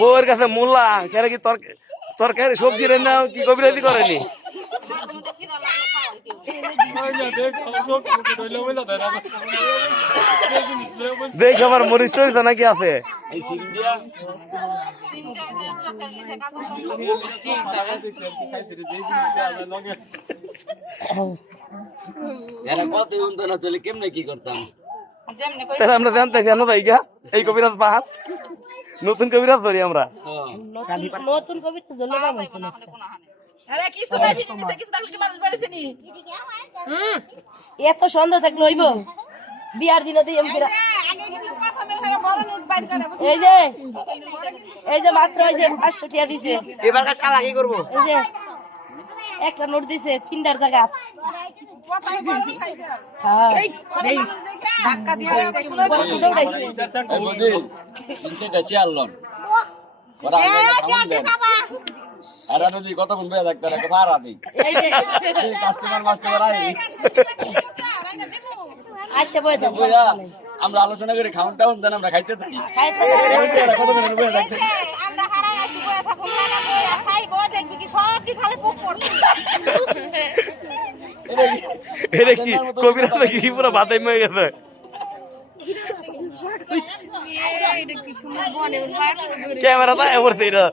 বউয়ের কাছে মোল্লা কেন কি তরকারি সবজি রান্না কি কবিরাজি করেনি? দেখ আমার মরিচ টরিচ নাকি আছে। কেমনে কি করতাম তাহলে আমরা জানতে কেন ভাই গা এই কবিরাজ পাহাড় নতুন কবিরাজ ধরি আমরা। নতুন কবিরাজ এত সন্দেহ থাকলে হইব বিয়ার দিনে এই যে মাত্র এই যে 500 টাকা দিছে এবার কাজ কি করবো? এই যে একটা নোট দিছে 3টার জায়গা কতক্ষণ বেড়ে থাকতে ভাড়া দিই কাস্টমার মাস্টমার আচ্ছা আমরা আলোচনা করে খাওয়ান টাউন দেন আমরা খাইতে থাকি এটা কি কবিরাজ কি পুরো বাতাই হয়ে গেছে? ক্যামেরা তো এবার সেইটা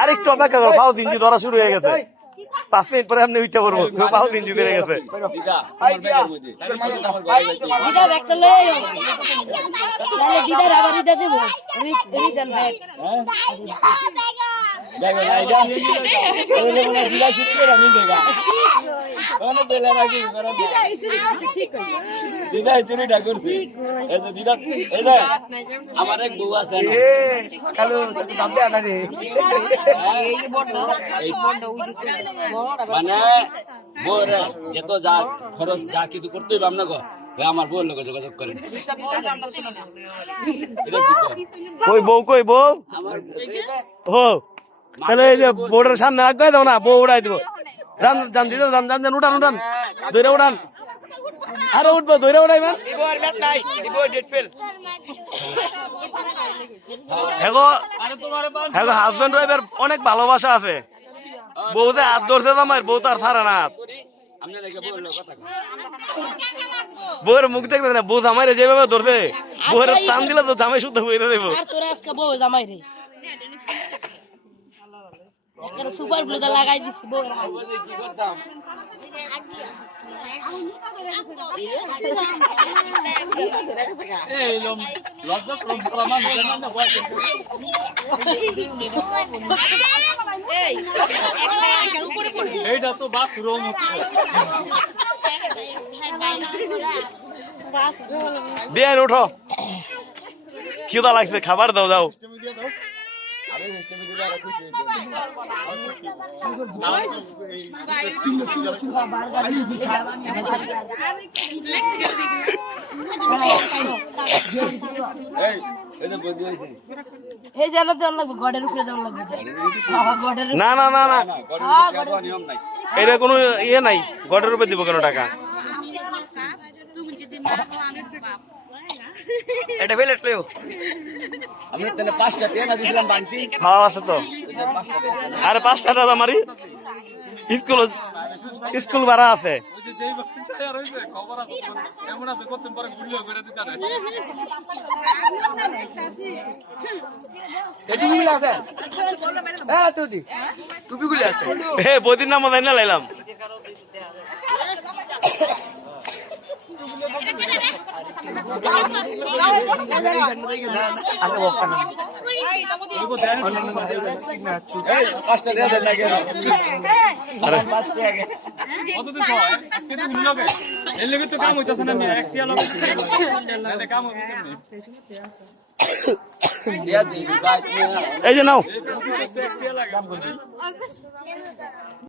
আরেকটু অপেক্ষা করো, 5 ইঞ্চি ধরা শুরু হয়ে গেছে। 5 মিনিট পরে আপনি উঠতে পারবো, 5 ইঞ্চি ধরে গেছে। আমার এক বউ আছে মানে বউর যত যা খরচ যা কিছু করতে হইবে আপনার আমার বউর লোক যোগাযোগ করেন। কই বউ কই বউ ও তাহলে এই যে বোর্ডের সামনে রাখবে দাও না, বউ উড়াই দিব। জান দিদি জান উঠান উঠান ধরে উঠান আরো উঠবো ধরে উঠাইবেন। হাজবেন্ড ওয়াইফের অনেক ভালোবাসা আছে। বউ যে হাত ধরছে আমার বউ তো আর ছাড়ে না। বউয়ের মুখ দেখতে না, বউ জামাই রে যেভাবে ধরছে বউয়ের টান দিলে তো জামাই শুদ্ধ করে দেবো। সুপার ব্লুটা লাগাই দিছি বউ এইটা তো বাথরুম বিয়ান উঠো, খিদা লাগছে, খাবার দাও যাও। এই যে লাগবে গড়ের উপরে দেওয়া লাগবে। না না না না এটা কোনো ইয়ে নাই, গড়ের উপরে দিব কেন টাকা? এটা বেলেট লইও আমি তাহলে 5টা টাকা দিছিলাম বানছি। হ্যাঁ আছে তো। আরে 5 টাকা আমারই স্কুল ভাড়া আছে। বদিন নাম মজাই না লাইলাম। এই যে নাও